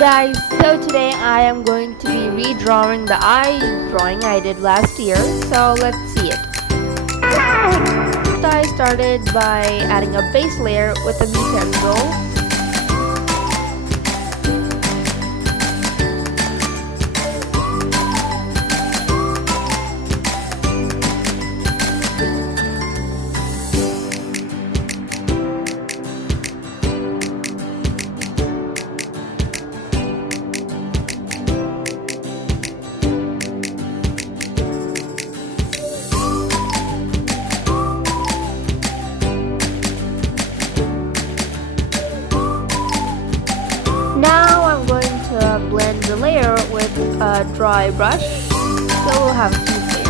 Guys, so today I am going to be redrawing the eye drawing I did last year, so let's see it. First I started by adding a base layer with a B pencil. Now I'm going to blend the layer with a dry brush, so we'll have two layers.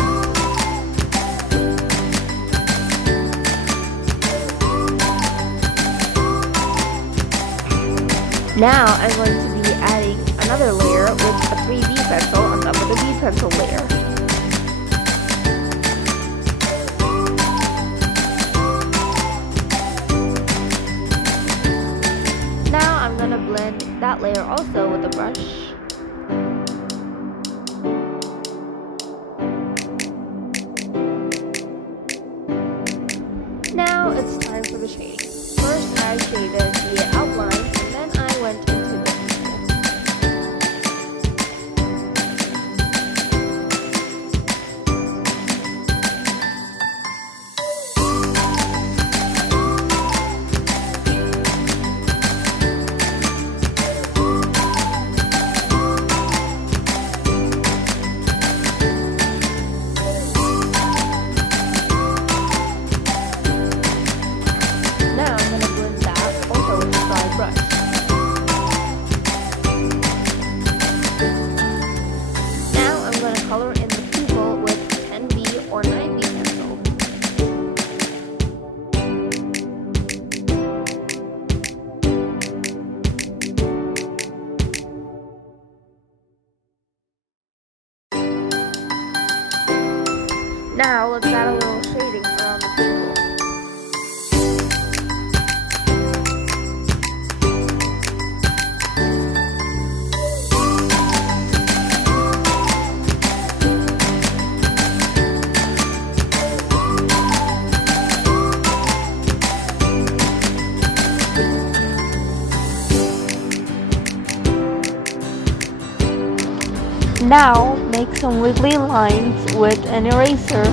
Now I'm going to be adding another layer with a 3B pencil on top of the B pencil layer. Now I'm going to blend that layer also with a brush. Now it's time for the shading. First I shaded the outline and then I went into the color in the pupil with 10B or 9B pencil. Now let's add a little shading around the pupil. Now, make some wiggly lines with an eraser.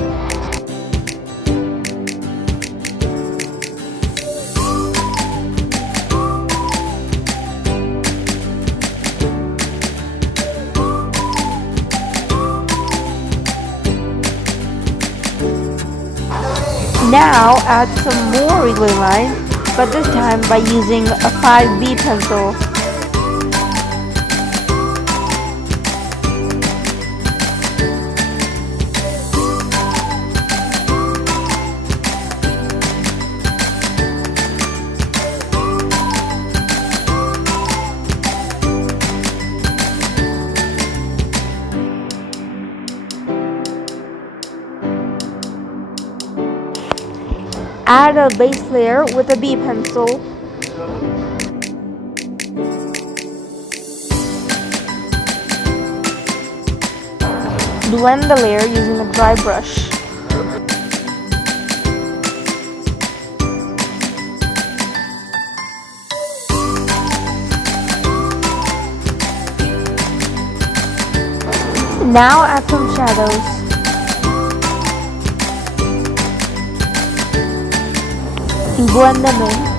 Now, add some more wiggly lines, but this time by using a 5B pencil. Add a base layer with a B pencil. Blend the layer using a dry brush. Now add some shadows. Blend them in.